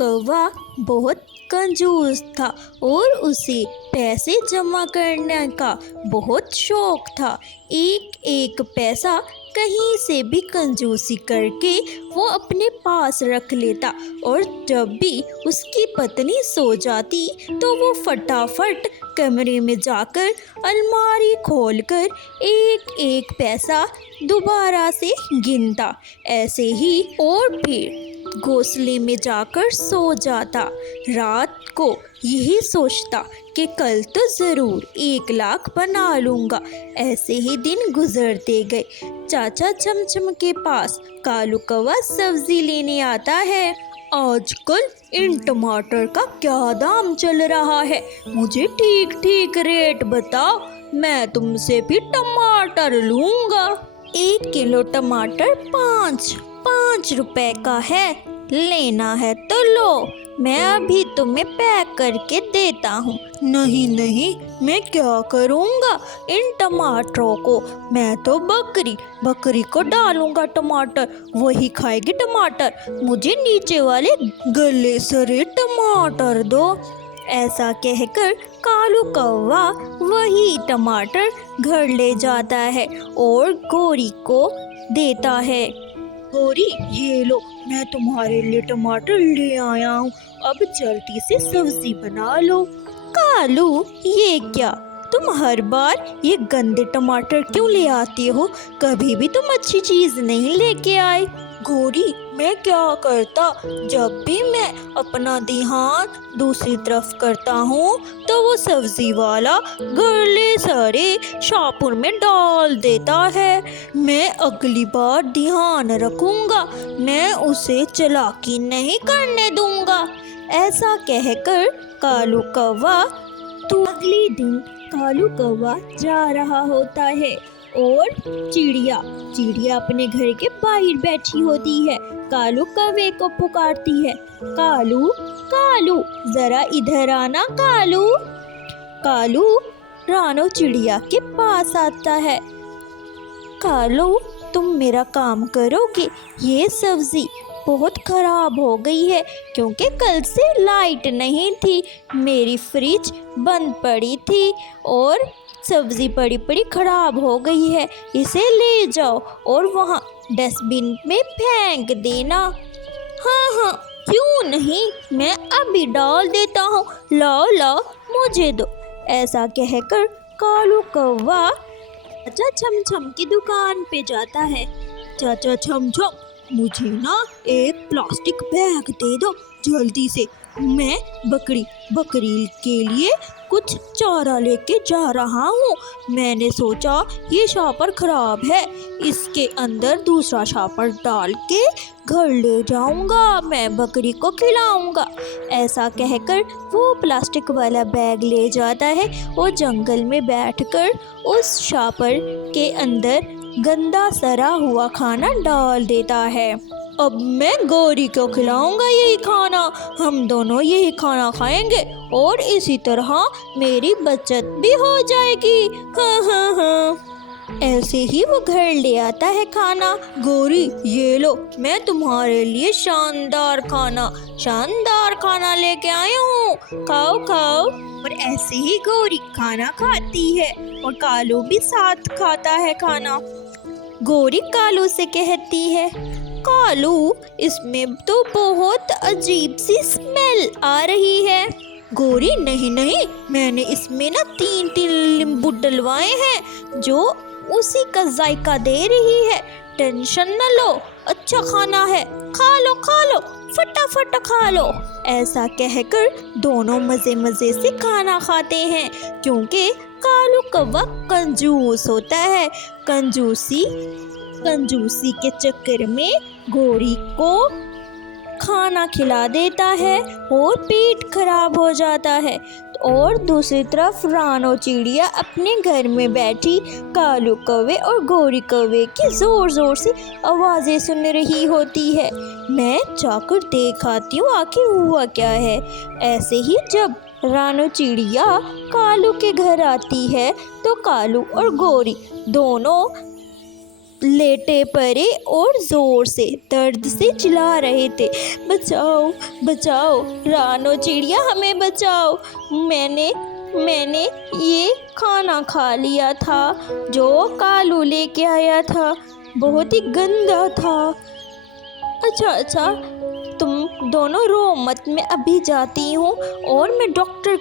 कौवा बहुत कंजूस था और उसे पैसे जमा करने का बहुत शौक था। एक एक पैसा कहीं से भी कंजूसी करके वो अपने पास रख लेता और जब भी उसकी पत्नी सो जाती तो वो फटाफट कमरे में जाकर अलमारी खोलकर एक एक पैसा दोबारा से गिनता। ऐसे ही और फिर घोंसले में जाकर सो जाता। रात को यही सोचता कि कल तो ज़रूर 1 लाख बना लूँगा। ऐसे ही दिन गुजरते गए। चाचा चमचम के पास कालू कौवा सब्जी लेने आता है। आजकल इन टमाटर का क्या दाम चल रहा है, मुझे ठीक ठीक रेट बताओ, मैं तुमसे भी टमाटर लूँगा। 1 किलो टमाटर 5 रुपए का है, लेना है तो लो, मैं अभी तुम्हें पैक करके देता हूँ। नहीं नहीं, मैं क्या करूँगा इन टमाटरों को, मैं तो बकरी को डालूँगा टमाटर, वही खाएगी टमाटर, मुझे नीचे वाले गले सरे टमाटर दो। ऐसा कहकर कालू कौवा वही टमाटर घर ले जाता है और गौरी को देता है। गौरी, ये लो, मैं तुम्हारे लिए टमाटर ले आया हूँ, अब जल्दी से सब्जी बना लो। कालू, ये क्या, तुम हर बार ये गंदे टमाटर क्यों ले आती हो, कभी भी तुम अच्छी चीज नहीं लेके आए। गौरी, मैं क्या करता, जब भी मैं अपना ध्यान दूसरी तरफ करता हूँ तो वो सब्जी वाला गले सारे शाहपुर में डाल देता है। मैं अगली बार ध्यान रखूँगा, मैं उसे चालाकी नहीं करने दूँगा। ऐसा कहकर कालू कौवा अगले दिन कालू कौवा जा रहा होता है और चिड़िया अपने घर के बाहर बैठी होती है। कालू कौवे को पुकारती है, कालू कालू जरा इधर आना कालू। कालू रानो चिड़िया के पास आता है। कालू, तुम मेरा काम करोगे, ये सब्जी बहुत खराब हो गई है क्योंकि कल से लाइट नहीं थी, मेरी फ्रिज बंद पड़ी थी और सब्जी पड़ी पड़ी खराब हो गई है, इसे ले जाओ और वहाँ डस्टबिन में फेंक देना। हाँ, क्यों नहीं, मैं अभी डाल देता हूँ, लाओ मुझे दो। ऐसा कहकर कालू कौवा चाचा छमछम की दुकान पे जाता है। चाचा छमछम, मुझे ना एक प्लास्टिक बैग दे दो जल्दी से, मैं बकरी के लिए कुछ चारा लेके जा रहा हूँ। मैंने सोचा ये शापर खराब है, इसके अंदर दूसरा शापर डाल के घर ले जाऊँगा, मैं बकरी को खिलाऊँगा। ऐसा कहकर वो प्लास्टिक वाला बैग ले जाता है और जंगल में बैठकर उस शापर के अंदर गंदा सड़ा हुआ खाना डाल देता है। अब मैं गौरी को खिलाऊंगा यही खाना, हम दोनों यही खाना खाएंगे और इसी तरह मेरी बचत भी हो जाएगी। हाँ। ऐसे ही वो घर ले आता है खाना। गौरी, ये लो, मैं तुम्हारे लिए शानदार खाना लेके आया हूँ, खाओ। और ऐसे ही गौरी खाना खाती है और कालू भी साथ खाता है खाना। गौरी कालू से कहती है, कालू, इसमें तो बहुत अजीब सी स्मेल आ रही है। गौरी, नहीं, मैंने इसमें ना 3 नींबू डलवाए हैं जो उसी का जायका दे रही है, टेंशन न लो, अच्छा खाना है, खा लो फटाफट खा लो। ऐसा कहकर दोनों मजे से खाना खाते हैं क्योंकि कालू कौवा कंजूस होता है। कंजूसी के चक्कर में गौरी को खाना खिला देता है और पेट खराब हो जाता है। और दूसरी तरफ रानो चिड़िया अपने घर में बैठी कालू कौवे और गौरी कौवे की जोर से आवाज़ें सुन रही होती है। मैं जाकर देख आती हूँ आखिर हुआ क्या है। ऐसे ही जब रानो चिड़िया कालू के घर आती है तो कालू और गौरी दोनों لیٹے پڑے اور زور سے درد سے چلا رہے تھے، بچاؤ بچاؤ، رانو چڑیا ہمیں بچاؤ، میں نے یہ کھانا کھا لیا تھا جو کالو لے کے آیا تھا، بہت ہی گندا تھا۔ اچھا تم دونوں رو مت، میں ابھی جاتی ہوں اور میں ڈاکٹر